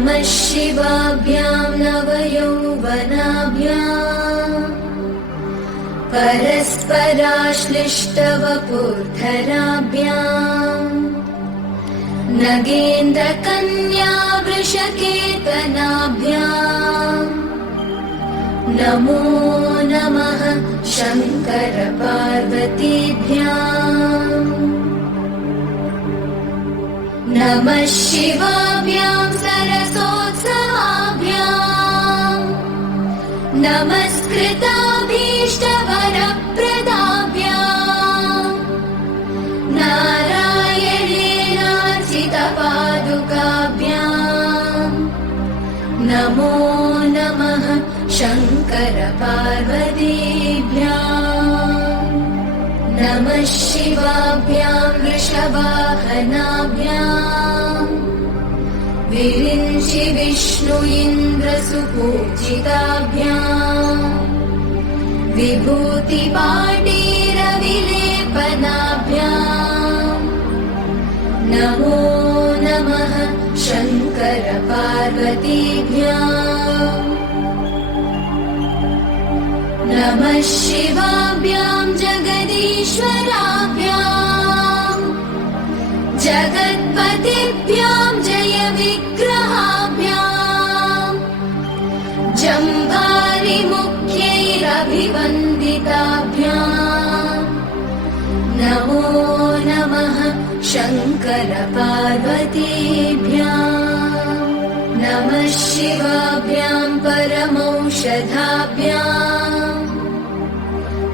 नमः शिवाभ्यां नवयौवनाभ्याम् परस्पराश्लिष्टवपुर्धराभ्याम् नगेन्द्रकन्या वृषकेतनाभ्याम् नमो नमः शङ्कर पार्वतीभ्याम् नमः शिवाभ्यां सरसोत्सवाभ्याम् नमस्कृताभीष्टवरप्रदाभ्याम् नारायणेनार्चितपादुकाभ्याम् नमो नमः शङ्कर पार्वतीभ्याम् नमः शिवाभ्यां वृषवाहनाभ्याम् विरिञ्चि विष्णु इन्द्रसुपूजिताभ्याम् विभूतिपाटीरविलेपनाभ्याम् नमो नमः शङ्कर पार्वतीभ्याम् नमः शिवाभ्यां जगदीश्वराभ्याम् जगत्पतिभ्यां जय विग्रहाभ्याम् जम्भारिमुख्यैरभिवन्दिताभ्याम् नमो नमः शङ्कर पार्वतीभ्याम् नमः शिवाभ्यां परमौषधाभ्याम्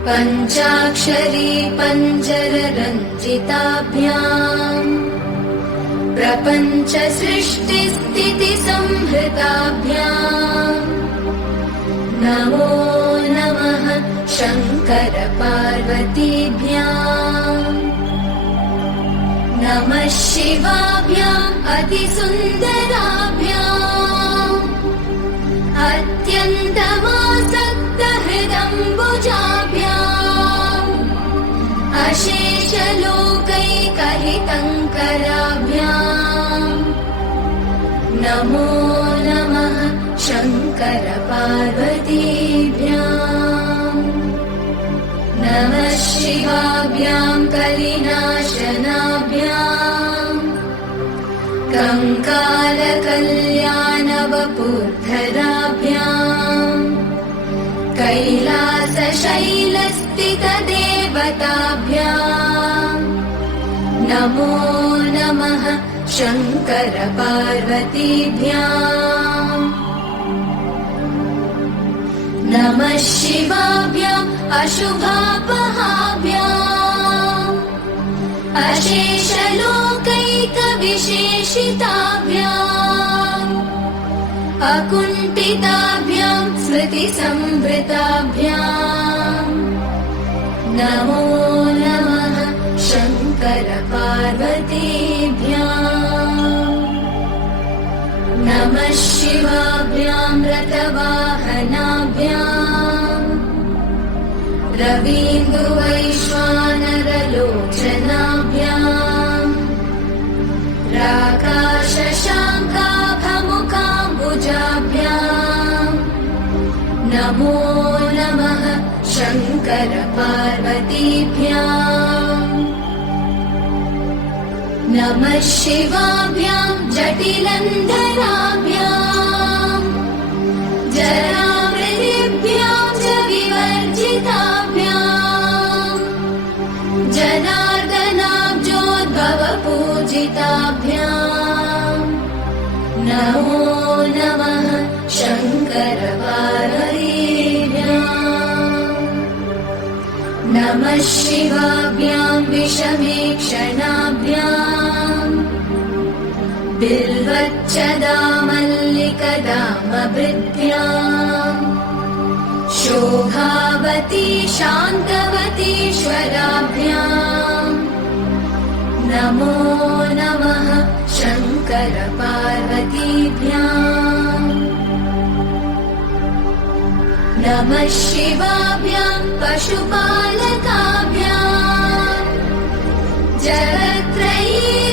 पञ्चाक्षरी पञ्जररञ्जिताभ्याम् प्रपञ्च सृष्टिस्थितिसंहृताभ्याम् नमो नमः शङ्कर पार्वतीभ्याम् नमः शिवाभ्याम् अतिसुन्दराभ्याम् अत्यन्तमासक्तहृदम्बुजाभ्याम् अशेषलोकैकहितङ्कराभ्याम् नमो नमः शङ्कर पार्वतीभ्याम् नमः शिवाभ्यां कलिनाशनाभ्याम् कङ्कालकल्याणवपुर्धराभ्याम् कैलासशैलस्थितदेवताभ्याम् नमो नमः शङ्कर पार्वतीभ्याम् नमः शिवाभ्याम् अशुभापहाभ्याम् अशेषलोकैकविशेषिताभ्याम् अकुण्ठिताभ्यां स्मृतिसंवृताभ्याम् नमो नमः शङ्कर पार्वतीभ्याम् नमः शिवाभ्यां रथवाहनाभ्याम् रवीन्द्रवैश्वानरलोचनाभ्याम् राकाशशाङ्काभमुकाम्बुजाभ्याम् नमो नमः शङ्कर पार्वतीभ्याम् नमः शिवाभ्यां जटिलन्धराभ्याम् जरामृतिभ्यां च विवर्जिताभ्याम् जनार्दनाब्जोद्भवपूजिताभ्याम् नमो नमः शङ्कर पार्वतीभ्याम् नमः शिवाभ्यां विषमेक्षणाभ्याम् बिल्वच्चदामल्लिकदामभृद्भ्याम् शोभावती शान्तवतीश्वराभ्याम् नमो नमः शङ्कर पार्वतीभ्याम् नमः शिवाभ्यां पशुपालकाभ्याम् जगत्त्रयी